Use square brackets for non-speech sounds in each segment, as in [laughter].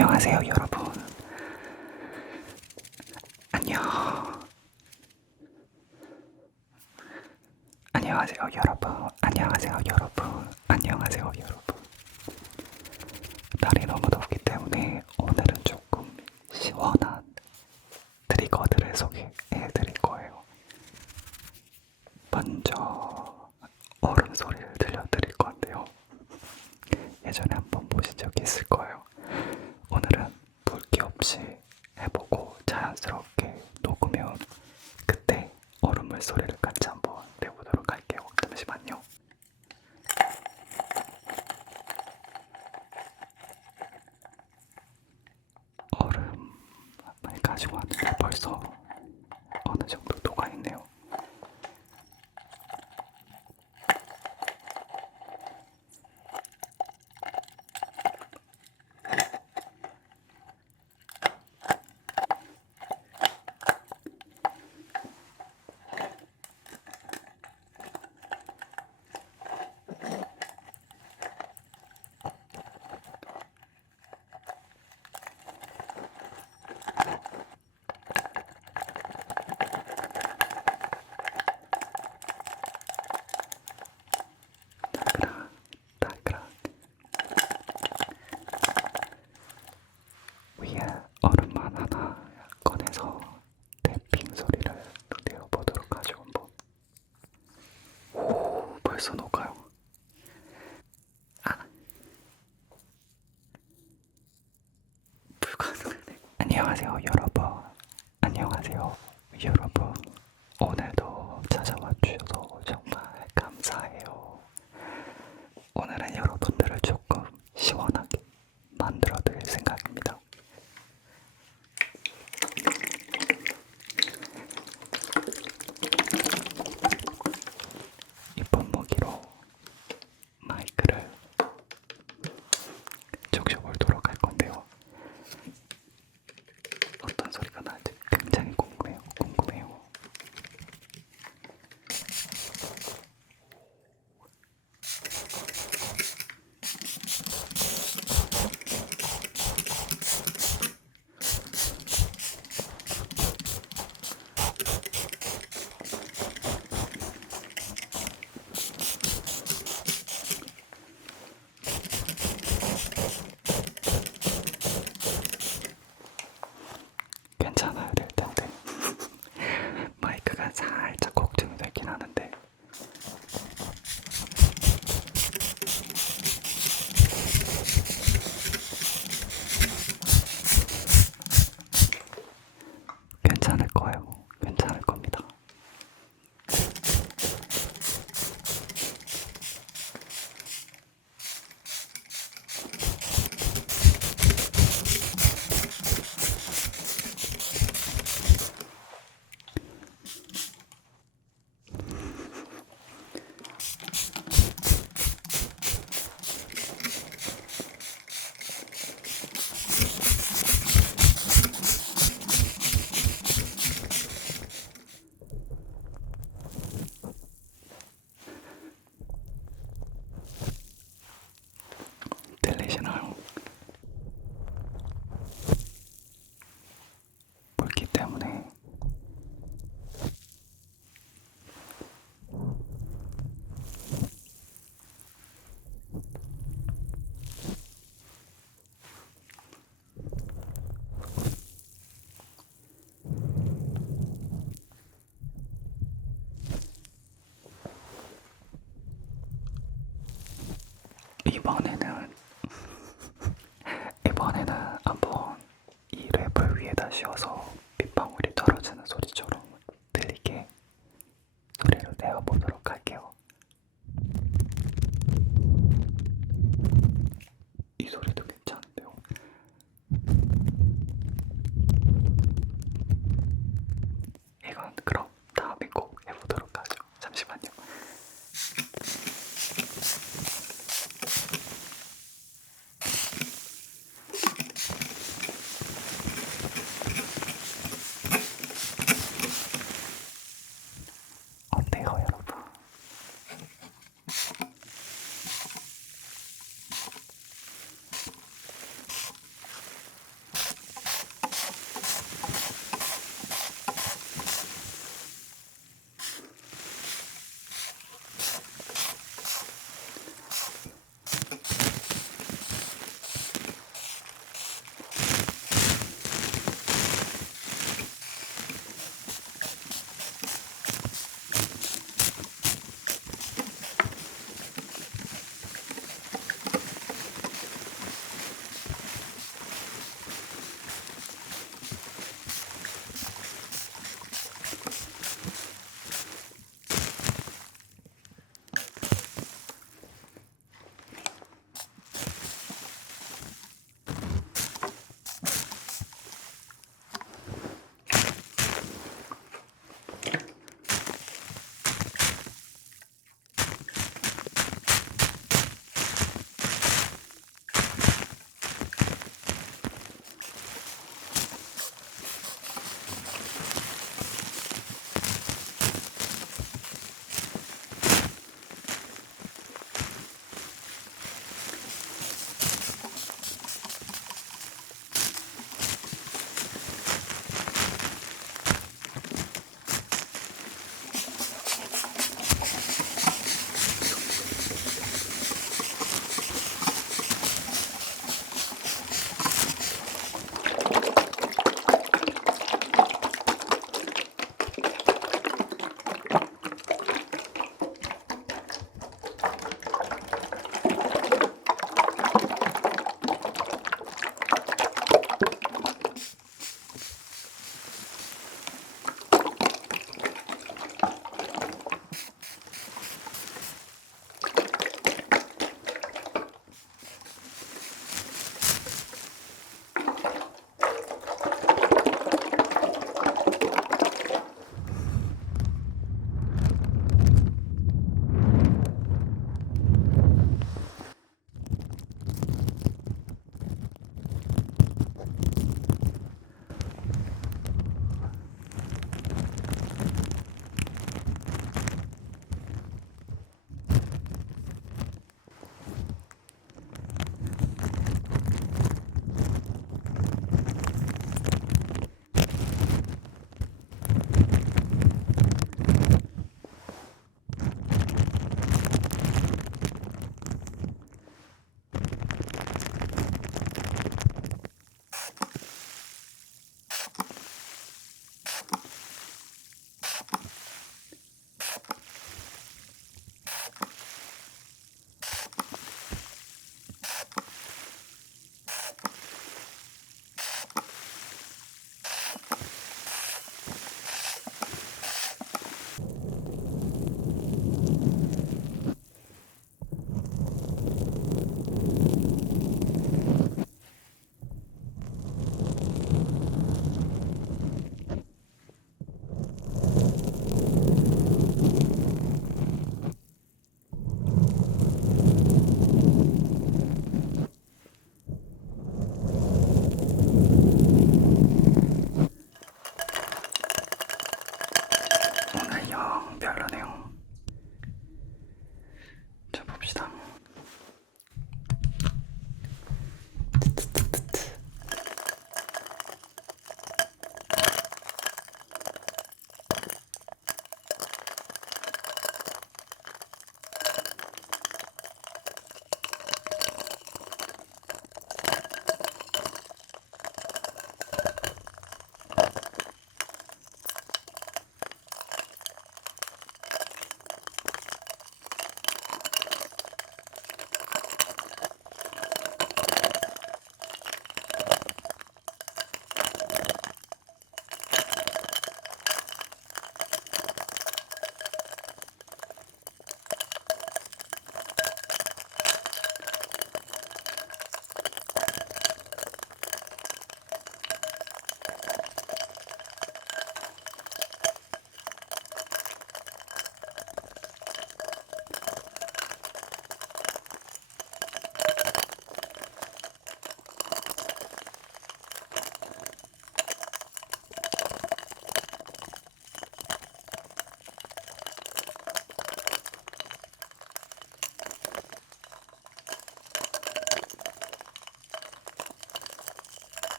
안녕하세요, 여러분. 안녕. 안녕하세요, 여러분. 안녕하세요, 여러분. 안녕하세요, 여러분. 날이 너무 덥기 때문에 오늘은 조금 시원한 트리거들을 소개해 드릴 거예요. 먼저 얼음 소리를 들려드릴 건데요. 예전에 한번 보신 적이 있을 거예요. 없이 해보고 자연스럽게 녹으면 그때 얼음물 소리를 이번에는 [laughs] 이번에는 한번 이 랩을 위에다 씌워서 빗방울이 떨어지는 소리처럼 들리게 소리를 내어 보도록 할게요. 이 소리도 괜찮은데요. 이건 그럼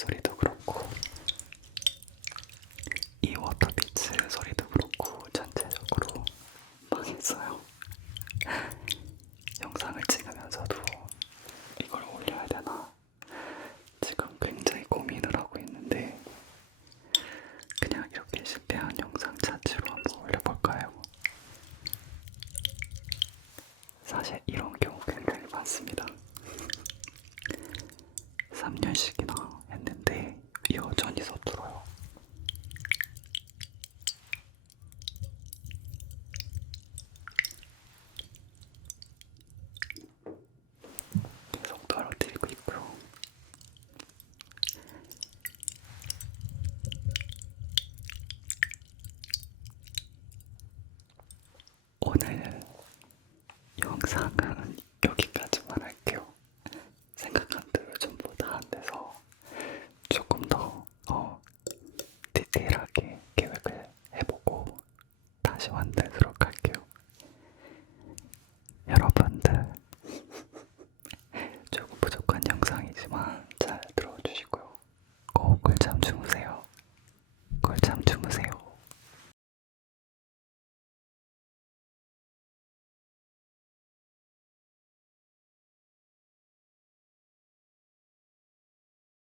얼음물 소리